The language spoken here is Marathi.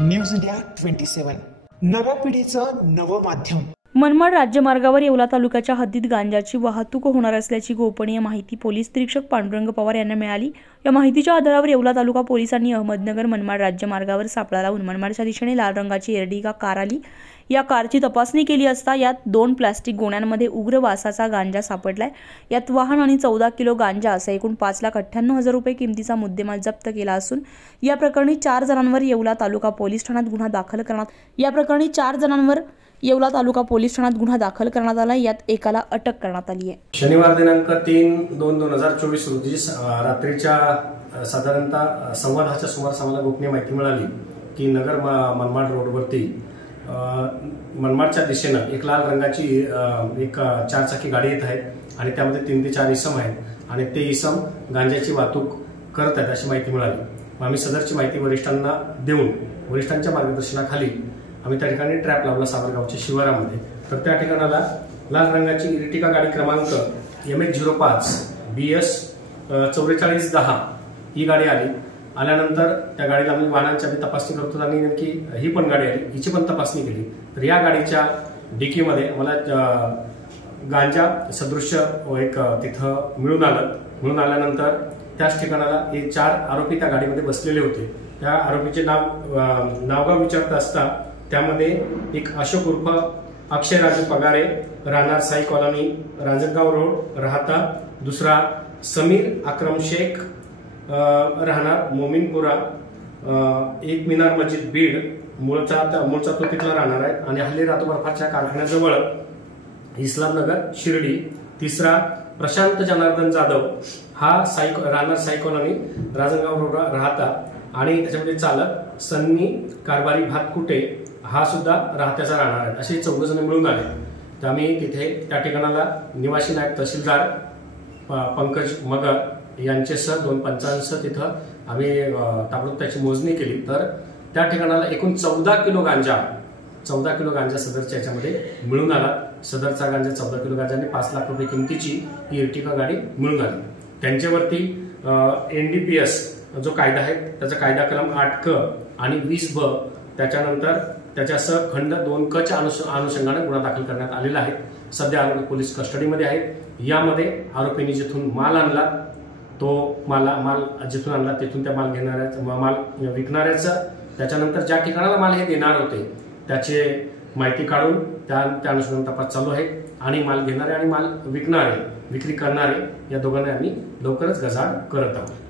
न्यूज इंडिया 27 नव्या पिढीचं नवं माध्यम। मनमाड राज्यमार्गावर येवला तालुक्याच्या हद्दीत गांजाची वाहतूक होणार असल्याची गोपनीय माहिती पोलीस निरीक्षक पांडुरंग पवार यांना मिळाली। या माहितीच्या आधारावर येवला तालुका पोलिसांनी अहमदनगर मनमाड राज्यमार्गावर सापळा लावून मनमाडच्या दिशेने लाल रंगाची एर्टिगा कार आली। या कारची तपासणी केली असता यात 2 प्लास्टिक गोण्यांमध्ये उग्र वासाचा गांजा सापडलाय। यात वाहन आणि 14 किलो गांजा असा एकूण 5,98,000 रुपये किमतीचा मुद्देमाल जप्त केला असून या प्रकरणी 4 जणांवर येवला तालुका पोलीस ठाण्यात गुन्हा दाखल करण्यात आला। यात एकाला अटक करण्यात आली आहे। शनिवार दिनांक 3/2/2024 रोजी रात्रीच्या साधारणतः 1:15च्या सुमारास आम्हाला गोपनीय माहिती मिळाली की नगर मनमाड रोडवरती मनमाडच्या दिशेनं एक लाल रंगाची एक 4 चाकी गाडी येत आहे आणि त्यामध्ये 3 ते 4 इसम आहेत आणि ते इसम गांजाची वाहतूक करत आहेत अशी माहिती मिळाली। आम्ही सदरची माहिती वरिष्ठांना देऊन वरिष्ठांच्या मार्गदर्शनाखाली आम्ही त्या ठिकाणी ट्रॅप लावला सावरगावच्या शिवारामध्ये। तर त्या ठिकाणाला लाल रंगाची इर्टिगा गाडी क्रमांक MH05 BS 4410 ही गाडी आली। आल्यानंतर त्या गाडीला आम्ही वाहनांची तपासणी करतो आणि नेमकी ही पण गाडी आली, हिची पण तपासणी केली। तर या गाडीच्या डिकीमध्ये मला गांजा सदृश्य एक तिथं मिळून आल्यानंतर त्याच ठिकाणाला हे 4 आरोपी त्या गाडीमध्ये बसलेले होते। त्या आरोपीचे नावगाव विचारत असता त्यामध्ये एक अशोक उर्फ अक्षय राजू पगारे राहणार साई कॉलनी रांजणगाव रोड राहता, दुसरा समीर अक्रम शेख राहणार मोमीनपुरा एक मिनार मस्जिद बीड मूळचा तो तिथला राहणार आहे आणि हल्ली राहतो बर्फाच्या कारखान्याजवळ इस्लामनगर शिर्डी। तिसरा प्रशांत जनार्दन जाधव हा राहणार साई कॉलनी रांजणगाव रोड राहता आणि त्याच्यामध्ये चालक सन्नी कारभारी भातकुटे हा सुद्धा राहत्याचा राहणार आहे। असे 14 जण मिळून आले। तर आम्ही तिथे त्या ठिकाणाला निवासी नायब तहसीलदार पंकज मगर यांच्यासह 2 पंचांसह तिथं आम्ही ताबडतोब त्याची मोजणी केली। तर त्या ठिकाणाला एकूण 14 किलो गांजा सदरच्या याच्यामध्ये मिळून आला। सदरचा गांजा 14 किलो गांजा आणि 5 लाख रुपये किमतीची ही इर्टिगा गाडी मिळून आली। त्यांच्यावरती NDPS जो कायदा आहे त्याचा कायदा कलम 8 क आणि 20 ब त्याच्यानंतर त्याच्यासह खंड 2 क च्या अनुषंगाने गुन्हा दाखल करण्यात आलेला आहे। सध्या आरोपी पोलीस कस्टडीमध्ये आहेत। यामध्ये आरोपींनी जिथून माल आणला तो माल जिथून आणला तिथून त्या माल विकणाऱ्याचं त्याच्यानंतर ज्या ठिकाणाला माल हे देणार होते त्याचे माहिती काढून त्या अनुषंगाने तपास चालू आहे आणि माल घेणारे आणि माल विकणारे विक्री करणारे या दोघांना आम्ही लवकरच गजाआड करत आहोत।